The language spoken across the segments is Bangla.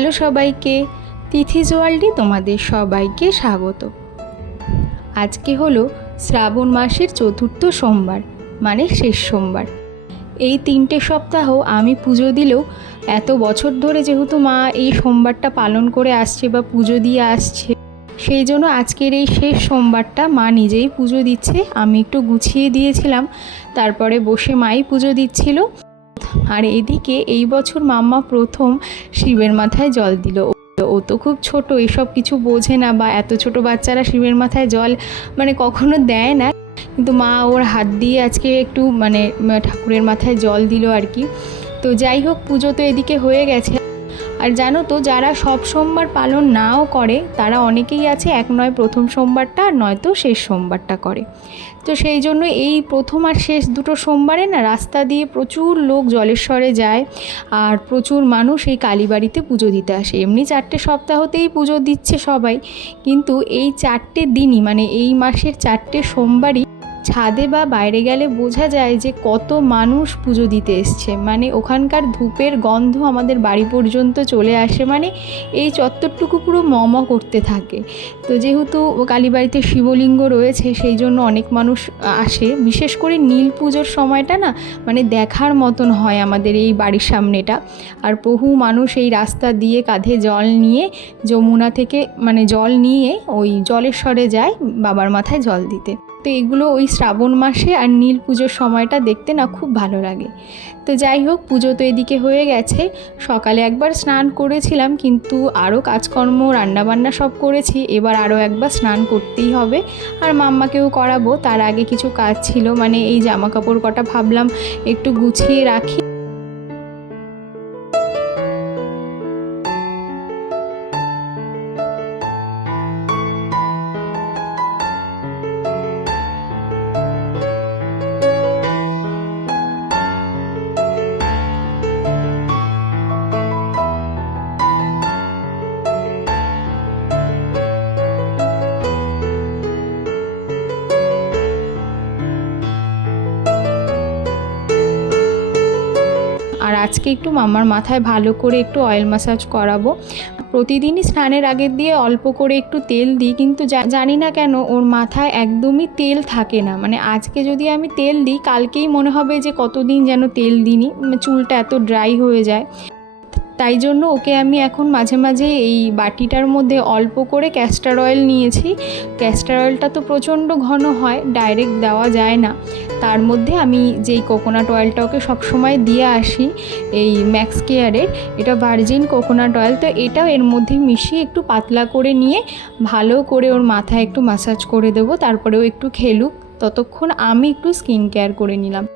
হ্যালো সবাইকে, তিথিস ওয়ার্ল্ডে তোমাদের সবাইকে স্বাগত। আজকে হলো শ্রাবণ মাসের চতুর্থ সোমবার, মানে শেষ সোমবার। এই 3টে সপ্তাহ আমি পুজো দিলেও এত বছর ধরে যেহেতু মা এই সোমবারটা পালন করে আসছে বা পুজো দিয়ে আসছে, সেই জন্য আজকের এই শেষ সোমবারটা মা নিজেই পুজো দিচ্ছে। আমি একটু গুছিয়ে দিয়েছিলাম, তারপরে বসে মাই পুজো দিচ্ছিল। আর এদিকে এই বছর মাম্মা প্রথম শিবের মাথায় জল দিল। ও তো খুব ছোট, এসব কিছু বোঝে না, বা এত ছোট বাচ্চারা শিবের মাথায় জল কখনো দেয় না, কিন্তু মা ওর হাত দিয়ে আজকে একটু ঠাকুরের মাথায় জল দিল আর কি। তো যাই হোক, পুজো তো এদিকে হয়ে গেছে। আর জানো তো, যারা সব সোমবার পালন নাও করে তারা অনেকেই আছে এক নয় প্রথম সোমবারটা আর নয়তো শেষ সোমবারটা করে। তো সেই জন্য এই প্রথম আর শেষ দুটো সোমবারে রাস্তা দিয়ে প্রচুর লোক জলেশ্বরে যায়, আর প্রচুর মানুষ এই কালীবাড়িতে পুজো দিতে আসে। এমনি 4টে সপ্তাহতেই পুজো দিচ্ছে সবাই, কিন্তু এই 4টে দিনই এই মাসের 4টে সোমবারই ছাদে বা বাইরে গেলে বোঝা যায় যে কত মানুষ পুজো দিতে এসছে। ওখানকার ধূপের গন্ধ আমাদের বাড়ি পর্যন্ত চলে আসে, এই চত্বরটুকু পুরো মম করতে থাকে। তো যেহেতু কালীবাড়িতে শিবলিঙ্গ রয়েছে, সেই জন্য অনেক মানুষ আসে। বিশেষ করে নীল পুজোর সময়টা দেখার মতন হয় আমাদের এই বাড়ির সামনেটা। আর বহু মানুষ এই রাস্তা দিয়ে কাঁধে জল নিয়ে যমুনা থেকে জল নিয়ে ওই জলেশ্বরে যায় বাবার মাথায় জল দিতে। তো এগুলো ওই শ্রাবণ মাসে আর নীল পুজোর সময়টা দেখতে খুব ভালো লাগে। তো যাই হোক, পুজো তো এদিকে হয়ে গেছে। সকালে একবার স্নান করেছিলাম, কিন্তু আরও কাজকর্ম রান্নাবান্না সব করেছি, এবার আরও একবার স্নান করতেই হবে। আর মাম্মাকেও করাবো, তার আগে কিছু কাজ ছিল। এই জামা কাপড় কটা ভাবলাম একটু গুছিয়ে রাখি। আর আজকে একটু মাম্মার মাথায় ভালো করে একটু অয়েল ম্যাসাজ করাবো। প্রতিদিনই স্নানের আগের দিয়ে অল্প করে একটু তেল দিই, কিন্তু জানি না কেন ওর মাথায় একদমই তেল থাকে না। আজকে যদি আমি তেল দিই, কালকেই মনে হবে যে কতদিন যেন তেল দিইনি, চুলটা এত ড্রাই হয়ে যায়। তাই জন্য ওকে আমি এখন মাঝে মাঝে এই বাটিটার মধ্যে অল্প করে ক্যাস্টার অয়েল নিয়েছি। ক্যাস্টার অয়েলটা তো প্রচণ্ড ঘন হয়, ডাইরেক্ট দেওয়া যায় না। তার মধ্যে আমি যেই কোকোনাট অয়েলটা ওকে সবসময় দিয়ে আসি, এই ম্যাক্স কেয়ারের, এটা ভার্জিন কোকোনাট অয়েল, তো এটাও এর মধ্যে মিশিয়ে একটু পাতলা করে নিয়ে ভালো করে ওর মাথায় একটু ম্যাসাজ করে দেবো। তারপরেও একটু খেলুক, ততক্ষণ আমি একটু স্কিন কেয়ার করে নিলাম।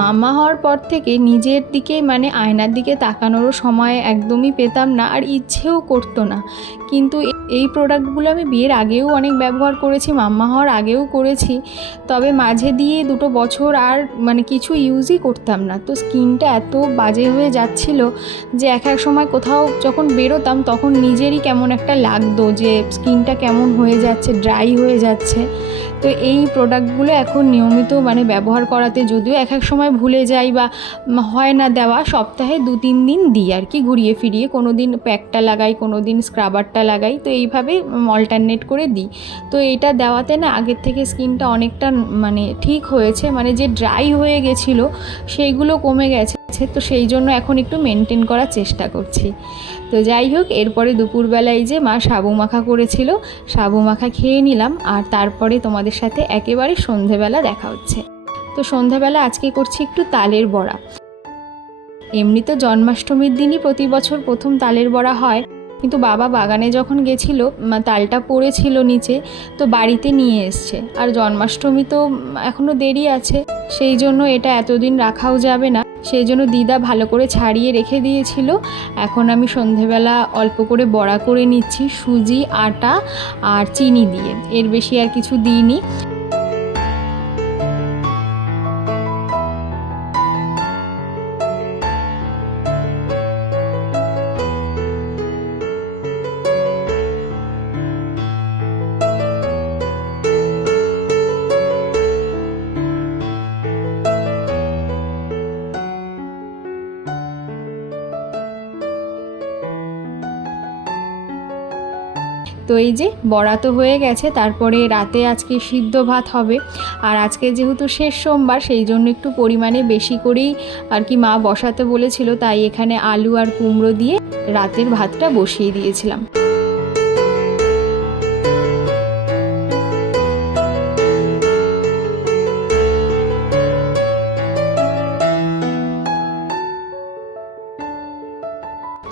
মাম্মা হওয়ার পর থেকে নিজের দিকে আয়নার দিকে তাকানোরও সময় একদমই পেতাম না, আর ইচ্ছেও করতো না। কিন্তু এই প্রোডাক্টগুলো আমি বিয়ের আগেও অনেক ব্যবহার করেছি, মাম্মা হওয়ার আগেও করেছি, তবে মাঝে দিয়ে 2 বছর আর কিছু ইউজই করতাম না। তো স্কিনটা এত বাজে হয়ে যাচ্ছিল যে এক সময় কোথাও যখন বেরোতাম তখন নিজেরই কেমন একটা লাগতো যে স্কিনটা কেমন হয়ে যাচ্ছে, ড্রাই হয়ে যাচ্ছে। তো এই প্রোডাক্টগুলো এখন নিয়মিত ব্যবহার করাতে, যদিও এক সময় ভুলে যাই বা হয় না দেওয়া, সপ্তাহে 2-3 দিন দিই আর কি, ঘুরিয়ে ফিরিয়ে। কোনো দিন প্যাকটা লাগাই, কোনো দিন স্ক্রাবারটা লাগাই, তো এইভাবে অল্টারনেট করে দিই। তো এইটা দেওয়াতে আগের থেকে স্কিনটা অনেকটা ঠিক হয়েছে, যে ড্রাই হয়ে গেছিলো সেইগুলো কমে গেছে। তো সেই জন্য এখন একটু মেনটেন করার চেষ্টা করছি। তো যাই হোক, এরপরে দুপুরবেলায় যে মা সাবু মাখা করেছিল, সাবু মাখা খেয়ে নিলাম। আর তারপরে তোমাদের সাথে একেবারে সন্ধেবেলা দেখা হচ্ছে। তো সন্ধ্যাবেলা আজকে করছি একটু তালের বড়া। এমনি তো জন্মাষ্টমীর দিনই প্রতি বছর প্রথম তালের বড়া হয়, কিন্তু বাবা বাগানে যখন গেছিলো তালটা পড়েছিল নিচে, তো বাড়িতে নিয়ে এসছে। আর জন্মাষ্টমী তো এখনও দেরি আছে, সেই জন্য এটা এতদিন রাখাও যাবে না, সেই জন্য দিদা ভালো করে ছাড়িয়ে রেখে দিয়েছিল। এখন আমি সন্ধেবেলা অল্প করে বড়া করে নিচ্ছি সুজি, আটা আর চিনি দিয়ে, এর বেশি আর কিছু দিইনি। তো এই যে বড়া তো হয়ে গেছে, তারপরে রাতে আজকে সিদ্ধ ভাত হবে। আর আজকে যেহেতু শেষ সোমবার, সেই জন্য একটু পরিমাণে বেশি করেই আর কি মা বসাতে বলেছিল, তাই এখানে আলু আর কুমড়ো দিয়ে রাতের ভাতটা বসিয়ে দিয়েছিলাম।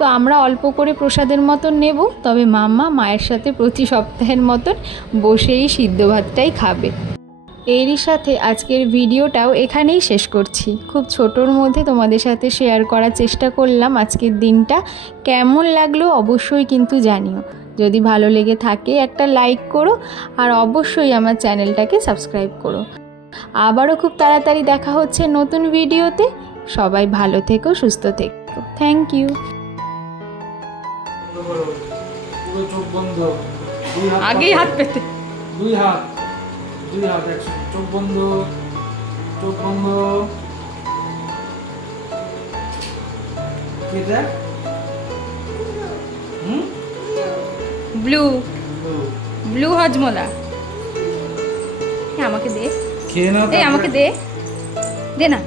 তো আমরা অল্প করে প্রসাদের মতন নেব, তবে মাম্মা মায়ের সাথে প্রতি সপ্তাহের মতন বসেই সিদ্ধ ভাতটাই খাবে। এরই সাথে আজকের ভিডিওটাও এখানেই শেষ করছি। খুব ছোটোর মধ্যে তোমাদের সাথে শেয়ার করার চেষ্টা করলাম আজকের দিনটা। কেমন লাগলো অবশ্যই কিন্তু জানিও। যদি ভালো লেগে থাকে একটা লাইক করো, আর অবশ্যই আমার চ্যানেলটাকে সাবস্ক্রাইব করো। আবারও খুব তাড়াতাড়ি দেখা হচ্ছে নতুন ভিডিওতে। সবাই ভালো থেকো, সুস্থ থেকো। Thank you. আগেই হাত পেতে, দুই হাত একসাথে, চোখ বন্ধ, চোখ বন্ধ। এটা ব্লু ব্লু হজমোলা। আমাকে দে, খেয়ে নাও, আমাকে দে, দে না।